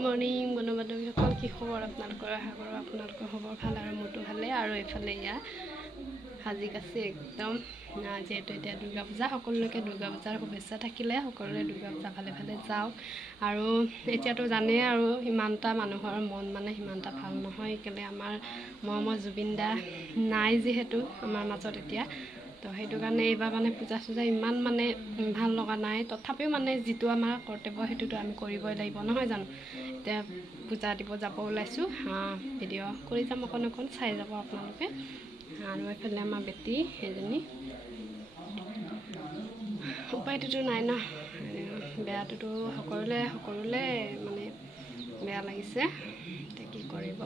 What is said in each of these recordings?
Morning বন্ধু-বান্ধৱীসকল, কি খবৰ আপোনালোকৰ? আশা কৰোঁ আপোনালোকৰ খবৰ ভাল আৰু মোৰতো ভালে। আৰু এইফালে এয়া সাজিক আছে একদম, যিহেতু এতিয়া দুৰ্গা পূজা, সকলোকে দুৰ্গা পূজাৰ শুভেচ্ছা থাকিলে। সকলোৰে দুৰ্গা পূজা ভালে ভালে যাওক। আৰু এতিয়াতো জানেই আৰু ইমানটা মানুহৰ মন সিমানটা ভাল নহয়, কেলে আমাৰ মৰমৰ জুবিন দা নাই যিহেতু আমাৰ মাজত এতিয়া, তো সেইটো কাৰণে এইবাৰ পূজা চূজা ইমান ভাল লগা নাই। তথাপিও যিটো আমাৰ কৰ্তব্য সেইটোতো আমি কৰিবই লাগিব, নহয় জানো? এতিয়া পূজা দিব যাব ওলাইছোঁ, ভিডিঅ' কৰি যাম, অকণ অকণ চাই যাব আপোনালোকে। আৰু এইফালে আমাৰ বেটী এজনী, উপায়টোতো নাই ন, বেয়াটোতো সকলোলে বেয়া লাগিছে। এতিয়া কি কৰিব,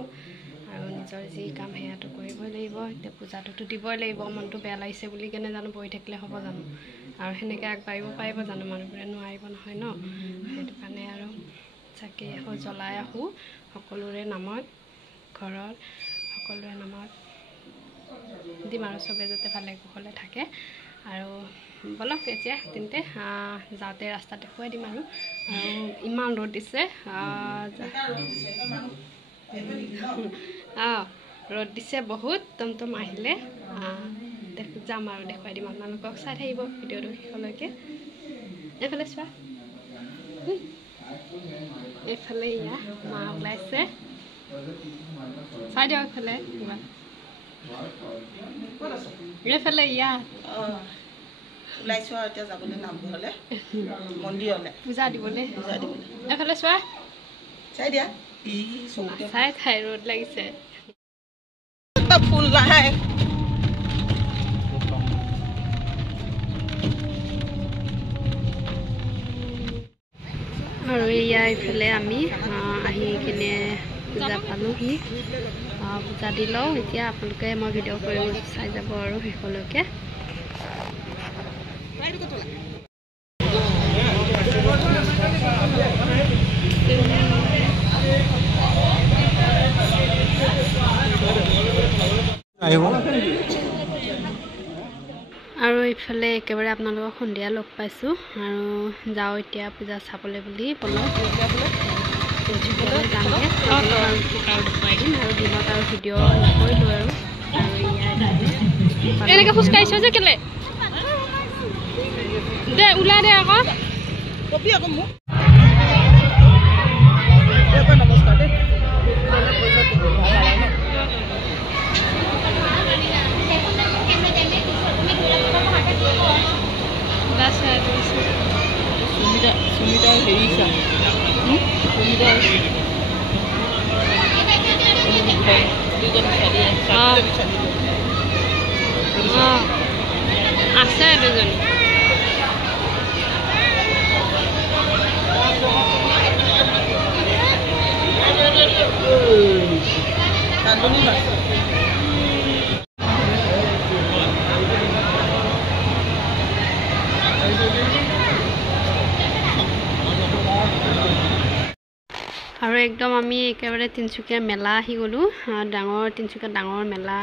আৰু নিজৰ যি কাম সেয়াটো কৰিবই লাগিব। এতিয়া পূজাটোতো দিবই লাগিব, মনটো বেয়া লাগিছে বুলি কেনে জানো বহি থাকিলে হ'ব জানো? আৰু সেনেকৈ আগবাঢ়িব পাৰিব জানো? মানুহবোৰে নোৱাৰিব নহয় ন। সেইটো কাৰণে আৰু চাকি এখন জ্বলাই আহোঁ সকলোৰে নামত, ঘৰৰ সকলোৰে নামত দিম আৰু চবে যাতে ভালে কুশলে থাকে। আৰু বলক এতিয়া তেন্তে যাওঁতে ৰাস্তাত দেখুৱাই দিম। আৰু ইমান ৰ'দ দিছে, ৰ'দ দিছে বহুত। টমটম আহিলে যাম আৰু দেখুৱাই দিম আপোনালোকক। চাই থাকিব ভিডিঅ'টো শেষলৈকে। এইফালে চোৱা, এইফালে ইয়া মা ওলাইছে, চাই দিয়ক এইফালে কিবা, এইফালে ইয়া ওলাইছো আৰু এতিয়া যাবলৈ নামঘৰলৈ, মন্দিৰলৈ পূজা দিবলৈ। এইফালে চোৱা, চাই দিয়া, চাই ঠাই ৰ'দ লাগিছে। ফুল নাই আৰু এয়া এইফালে আমি আহি কিনে পূজা পালোহি, পূজা দি লওঁ। এতিয়া আপোনালোকে মই ভিডিঅ' কৰিব চাই যাব আৰু শেষলৈকে। আৰু এইফালে একেবাৰে আপোনালোকক সন্ধিয়া লগ পাইছোঁ, আৰু যাওঁ এতিয়া পূজা চাবলৈ বুলি বলক। তিনিচুকীয়ালৈ যামগৈ আৰু দেখুৱাই দিম। আৰু দিনত আৰু ভিডিঅ' নকৰিলোঁ আৰু এনেকৈ খোজকাঢ়িছ যে কেলে দে ওলাই দে আকৌ কবি আকৌ মোক। নমস্কাৰ দেই। সুমিতা হেৰি চা, সুমিতা আছে দুজনী। কান্দনি মাছ আৰু একদম আমি একেবাৰে তিনিচুকীয়া মেলা আহি গ'লোঁ। তিনিচুকীয়া ডাঙৰ মেলা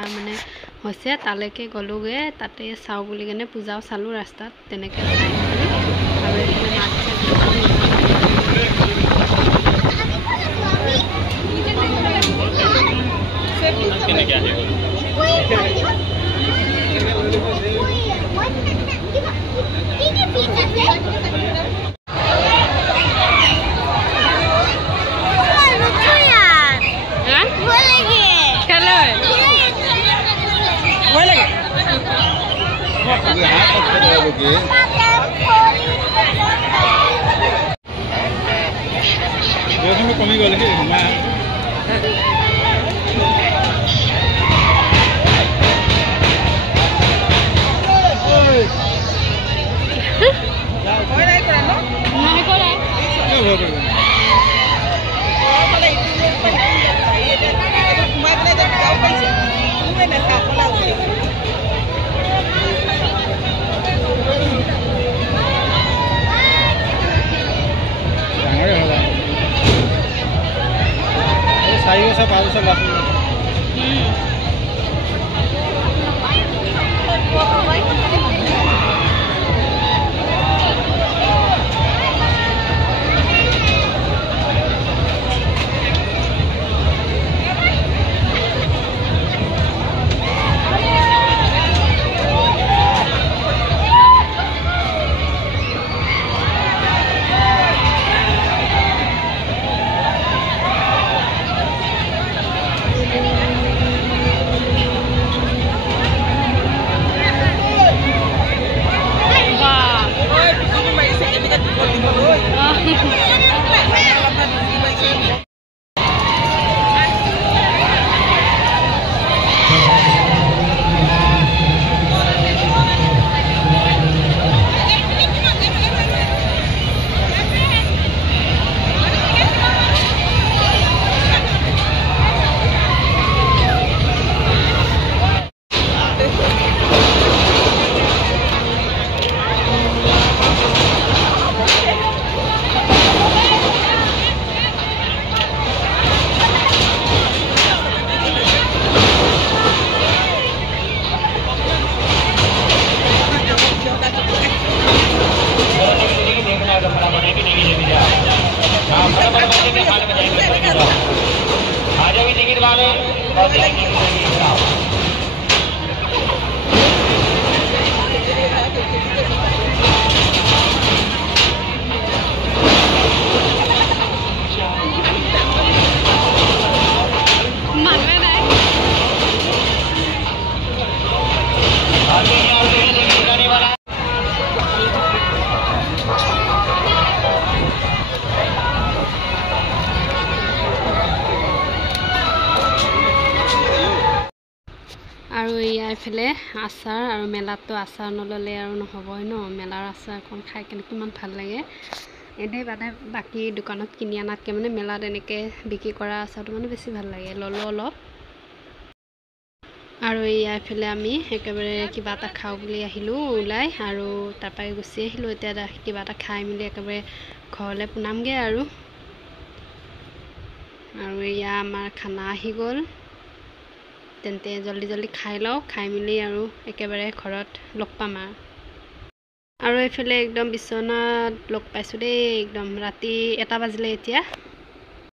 হৈছে, তালৈকে গ'লোগৈ। তাতে চাওঁ বুলি কেনে পূজাও চালোঁ ৰাস্তাত, তেনেকৈ চাই আৰু কমি গ'ল কি চাৰি বছৰ 5 বছৰ লাভ আৰু এয়া এইফালে আচাৰ আৰু মেলাততো আচাৰ নল'লে আৰু নহ'বই ন মেলাৰ আচাৰখন খাই কেনে কিমান ভাল লাগে এনেই মানে বাকী দোকানত কিনি আনাতকৈ মানে মেলাত এনেকৈ বিক্ৰী কৰা আচাৰটো মানে বেছি ভাল লাগে ল'লোঁ অলপ আৰু এয়া এইফালে আমি একেবাৰে কিবা এটা খাওঁ বুলি আহিলোঁ ওলাই আৰু তাৰপৰাই গুচি আহিলোঁ এতিয়া কিবা এটা খাই মেলি একেবাৰে ঘৰলৈ পোনামগৈ আৰু এয়া আমাৰ খানা আহি গ'ল তেন্তে জল্দি জল্দি খাই লওঁ খাই মেলি আৰু একেবাৰে ঘৰত লগ পাম আৰু এইফালে একদম বিচনাত লগ পাইছোঁ দেই একদম ৰাতি 1 বাজিলে এতিয়া